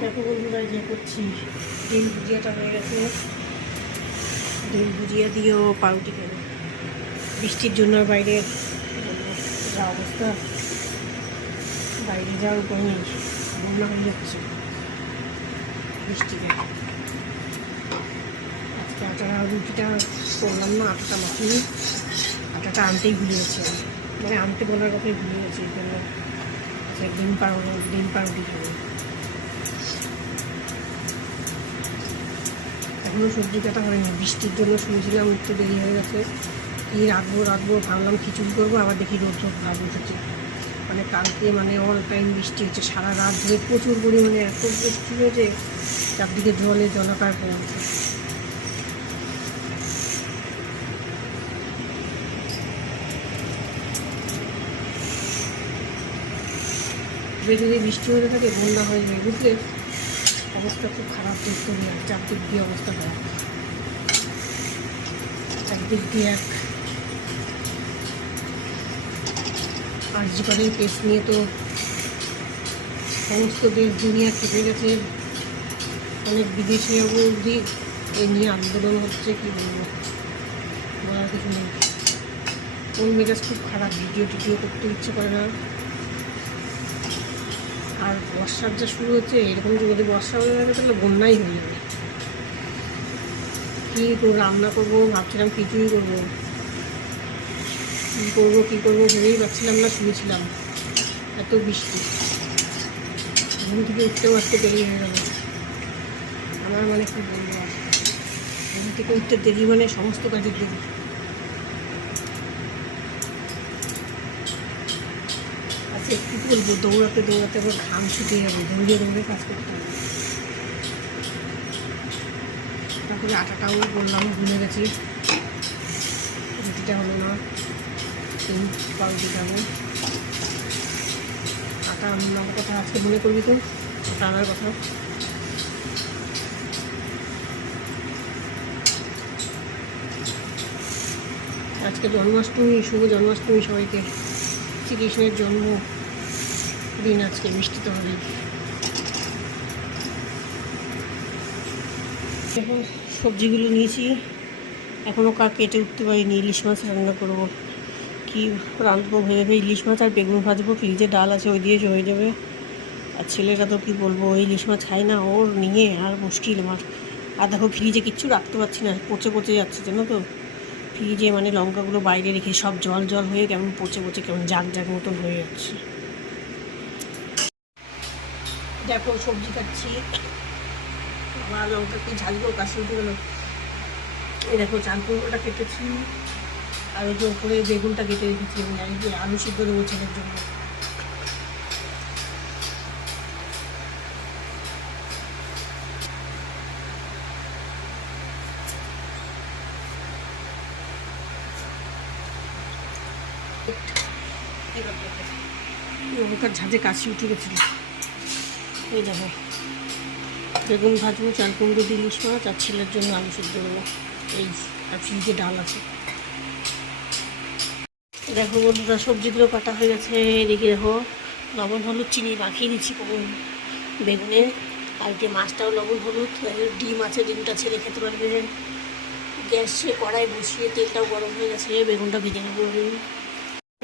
দেখো বন্ধুরা, যে করছি ডিম ভুজিয়াটা হয়ে গেছে। ডিম ভুজিয়া দিয়েও পাউরুটি খেলো। বৃষ্টির জন্য বাইরে যা অবস্থা, বাইরে যাওয়ার উপায় নেই, বন্যা হয়ে যাচ্ছে বৃষ্টিতে। আজকে আটাটা রুটিটা করলাম না, আটাটা মাখিনি, আটাটা আনতেই ভুলে গেছি আমি, মানে আনতে বলার কথাই ভুলে গেছি। এই জন্য ডিম পাউরুটি খাবো। এখনও সবজি কাটা হয়নি, বৃষ্টির জন্য শুনেছিলাম একটু দেরি হয়ে গেছে। কি রাখবো ভাবলাম খিচুড়ি করবো, আবার দেখি রোদ ভাব উঠেছে। মানে কালকে অল টাইম বৃষ্টি হচ্ছে, সারা রাত ধরে প্রচুর পরিমাণে এত বৃষ্টি হয়েছে, চারদিকে জলাকার পড়েছে। যদি বৃষ্টি হতে থাকে বন্যা হয়ে যায়, বুঝলে অবস্থা খুব খারাপ দেখতে হবে। চারদিক দিয়ে অবস্থা খারাপ, একদিক দিয়ে এক আর্যিকরের কেস নিয়ে তো সমস্ত দেশ দুনিয়া খেপে গেছে, অনেক বিদেশি অবধি এ নিয়ে আন্দোলন হচ্ছে। কী বলবো, বলার কিছু নেই। কোন মেজাজ খুব খারাপ, ভিডিও করতে ইচ্ছে করে না। আর বর্ষার যা শুরু হচ্ছে, এরকম যদি বর্ষা হয়ে যাবে তাহলে বন্যাই হয়ে যাবে। কী রান্না করবো ভাবছিলাম, খিচুড়ি করবো। কী করবো ভেবেই পাচ্ছিলাম না, শুয়েছিলাম। এত বৃষ্টি, ঘুম থেকে উঠতেও আসতে দেরি হয়ে গেল আমার। কী বলবো, ঘুম থেকে উঠতে দেরি সমস্ত কাজের দেরি। আচ্ছা, কী বলবো, দৌড়াতে আবার ঘাম ছুটে যাবে, দৌড়ে কাজ করতে হবে। তারপরে আটাটাও বললাম ভুলে গেছি, রুটিটা হলো না, পাউরুটি খাবো। আটা আনার কথা আজকে মনে করবি তো, আটা আনার কথা। আজকে জন্মাষ্টমী, শুভ জন্মাষ্টমী সবাইকে। শ্রীকৃষ্ণের জন্মদিন আজকে, মিষ্টি তো হবেই। এখন সবজিগুলো নিয়েছি, এখনও কেটে উঠতে পারিনি। ইলিশ মাছ রান্না করবো, কি রাঁধবো ভেবে ইলিশ মাছ আর বেগুন ভাজবো। ফ্রিজে ডাল আছে, ওই দিয়ে হয়ে যাবে। আর ছেলেটা তো কী বলবো, ওই ইলিশ মাছ খায় না, ওর নিয়ে আর মুশকিল আমার। আর দেখো ফ্রিজে কিচ্ছু রাখতে পারছি না, পচে যাচ্ছে, জানো তো। ফ্রিজে লঙ্কাগুলো বাইরে রেখে সব জল হয়ে কেমন পচে কেমন জাগ মতন হয়ে যাচ্ছে। দেখো সবজি কাটছি, আমার লঙ্কাকে ঝালবো, কাশি উঠে গেলো। এই দেখো চাল কুমড়োটা কেটেছি, আর ওই যে উপরে বেগুনটা কেটে রেখেছি। আমি জানি যে আলু সিদ্ধ দেবো ছেলের জন্য। লঙ্কার ঝাঁঝে কাশি উঠে গেছিল। এই দেখো বেগুন ভাজবো, চাল কুমড়ো দিয়ে ইলিশ মাছ, আর ছেলের জন্য আলু সিদ্ধ দেবো। এই আর ফ্রিজে ডাল আছে। দেখো বন্ধুরা, সবজিগুলো কাটা হয়ে গেছে। এদিকে দেখো লবণ হলুদ চিনি মাখিয়ে দিচ্ছি বেগুনে। আর যে মাছটাও লবণ হলুদ, ডিম আছে, ডিমটা ছেলে খেতে পারবে। গ্যাসে কড়াই বসিয়ে তেলটাও গরম হয়ে গেছে, বেগুনটা ভেজে নেবো।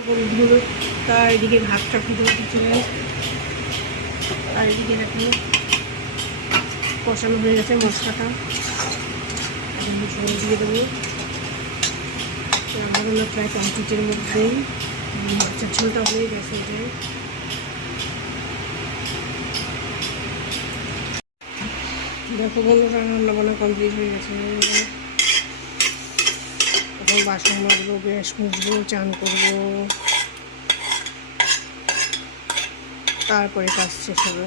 হলুদগুলো তার এদিকে ভাতটা ফুটে উঠেছে, আর এদিকে দেখো কষানো হয়ে গেছে মশলাটা। ঝোল দিয়ে দেবো। রান্না হলো প্রায় কমপ্লিটের মধ্যেই, মাছের ঝোলটা হয়ে গেছে। দেখো বন্ধুরা, রান্নাবান্না কমপ্লিট হয়ে গেছে। এখন বাসন মাজবো, গ্যাস মুছবো, চান করবো, তারপরে কাজ শেষ হবে।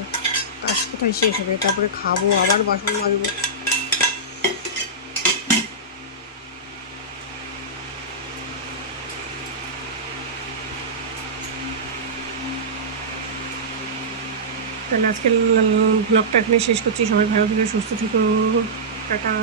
কাজ কোথায় শেষ হবে, তারপরে খাবো, আবার বাসন মাজবো। তাহলে আজকের ব্লগটা এখানে শেষ করছি। সবাই ভালো থেকে সুস্থ থেকো, টাটা।